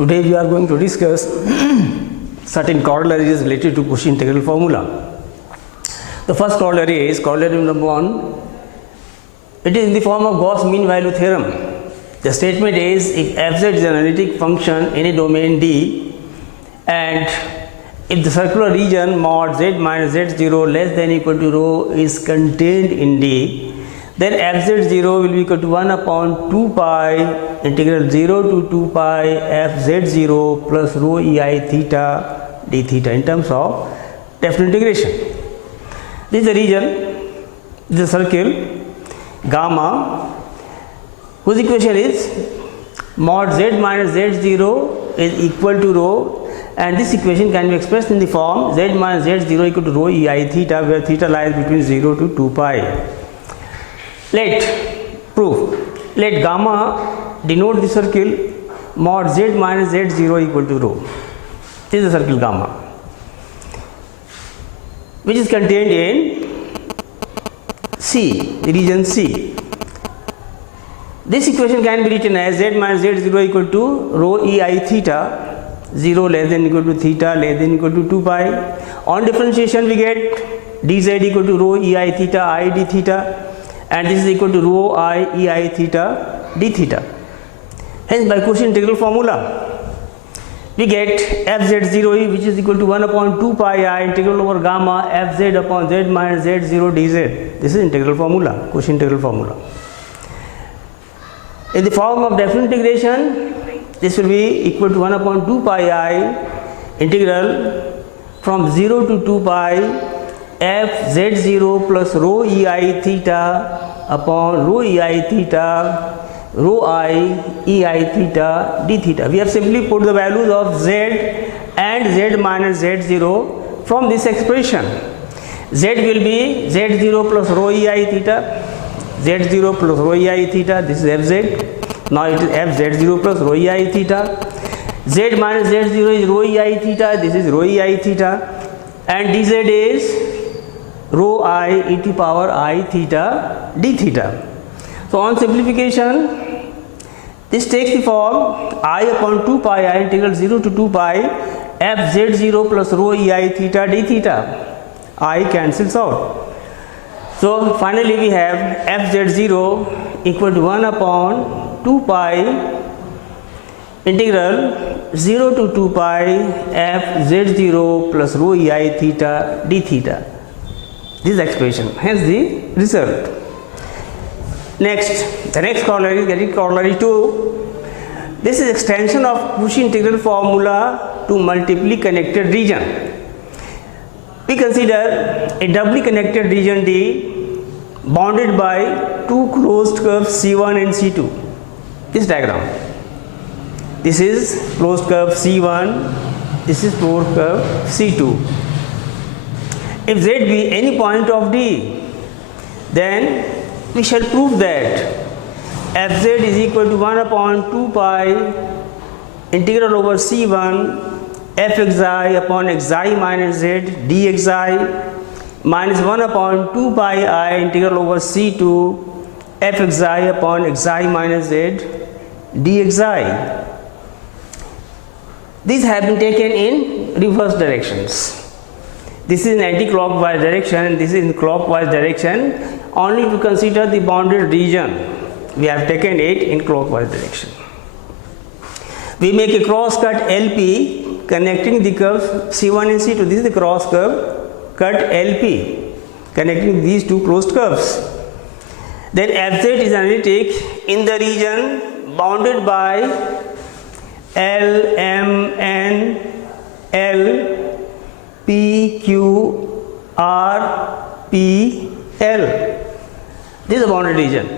Today we are going to discuss certain corollaries related to Cauchy integral formula. The first corollary is corollary number 1. It is in the form of Gauss mean value theorem. The statement is, if fz is an analytic function in a domain D and if the circular region mod z minus z0 less than equal to rho is contained in D, then fz0 will be equal to 1 upon 2 pi integral 0 to 2 pi fz0 plus rho ei theta d theta in terms of definite integration. This is the region, this is the circle gamma, whose equation is mod z minus z0 is equal to rho, and this equation can be expressed in the form z minus z0 equal to rho ei theta, where theta lies between 0 to 2 pi. Let gamma denote the circle mod z minus z0 equal to rho. This is the circle gamma, which is contained in C, the region C. This equation can be written as z minus z0 equal to rho ei theta, 0 less than equal to theta less than equal to 2 pi. On differentiation we get dz equal to rho ei theta I d theta, and this is equal to rho I ei theta d theta. Hence by Cauchy integral formula we get fz0 which is equal to 1 upon 2 pi I integral over gamma fz upon z minus z0 dz. This is integral formula, Cauchy integral formula. In the form of definite integration, this will be equal to 1 upon 2 pi I integral from 0 to 2 pi fz0 plus rho ei theta upon rho ei theta rho I ei theta d theta. We have simply put the values of z and z minus z0 from this expression. Z will be z0 plus rho ei theta, z0 plus rho ei theta, this is fz. Now it is fz0 plus rho ei theta. Z minus z0 is rho ei theta, this is rho ei theta, and dz is rho I e to power I theta d theta. So on simplification, this takes the form I upon 2 pi I integral 0 to 2 pi fz0 plus rho ei theta d theta. I cancels out. So finally we have fz0 equal to 1 upon 2 pi integral 0 to 2 pi fz0 plus rho ei theta d theta. This expression, hence the result. Next, the next corollary is getting corollary 2. This is extension of Cauchy integral formula to multiply connected region. We consider a doubly connected region D bounded by two closed curves C1 and C2. This diagram. This is closed curve C1, this is closed curve C2. If Z be any point of D, then we shall prove that fz is equal to 1 upon 2 pi integral over C1 fxi upon xi minus z dxi minus 1 upon 2 pi I integral over C2 fxi upon xi minus z dxi. These have been taken in reverse directions. This is in anti-clockwise direction and this is in clockwise direction. Only to consider the bounded region, we have taken it in clockwise direction. We make a cross cut LP connecting the curves C1 and C2. This is the cross curve cut LP connecting these two closed curves. Then fz is analytic in the region bounded by L, M, N, L, P, Q, R, P, L. This is the bounded region.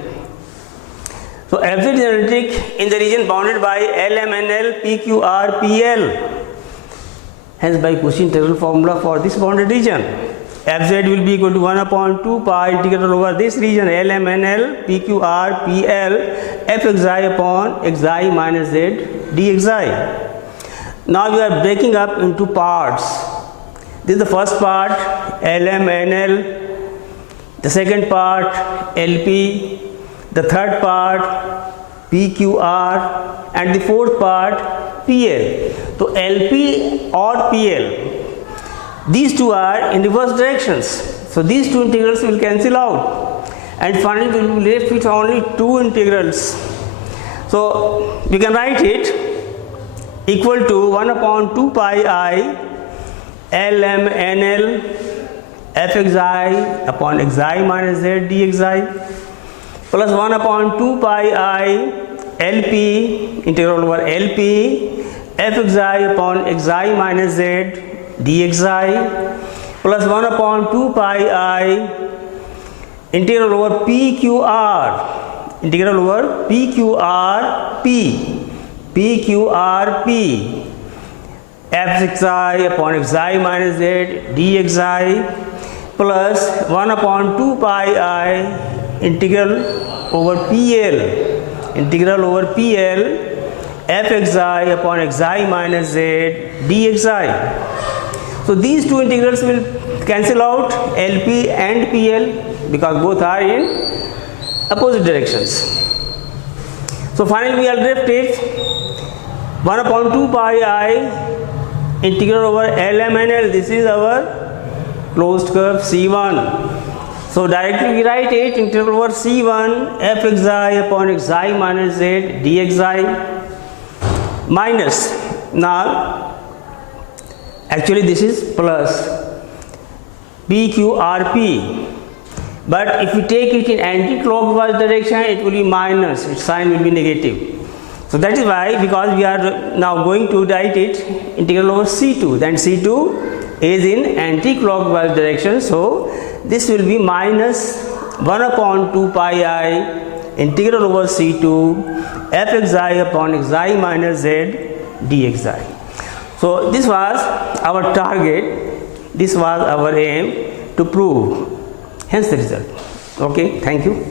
So fz is analytic in the region bounded by L, M, N, L, P, Q, R, P, L. Hence by Cauchy integral formula for this bounded region, fz will be equal to 1 upon 2 pi integral over this region L, M, N, L, P, Q, R, P, L, fxi upon xi minus z dxi. Now we are breaking up into parts. This is the first part LM, NL, the second part LP, the third part PQR, and the fourth part PL. So LP or PL, these two are in reverse directions. So these two integrals will cancel out, and finally we will be left with only two integrals. So we can write it equal to 1 upon 2 pi I lmnl fxi upon xi minus z dxi plus 1 upon 2 pi I lp integral over lp fxi upon xi minus z dxi plus 1 upon 2 pi I integral over pqr integral over pqrp fxi upon xi minus z dxi plus 1 upon 2 pi I integral over PL fxi upon xi minus z dxi. So these two integrals will cancel out, LP and PL, because both are in opposite directions. So finally we are left with 1 upon 2 pi I integral over lmnl. This is our closed curve C1. So directly we write it integral over C1 fxi upon xi minus z dxi minus, now actually this is plus pqrp, but if we take it in anti-clockwise direction it will be minus, its sign will be negative. So that is why, because we are now going to write it integral over C2, then C2 is in anti-clockwise direction, so this will be minus 1 upon 2 pi I integral over C2 fxi upon xi minus z dxi. So this was our target, this was our aim to prove, hence the result. Okay, thank you.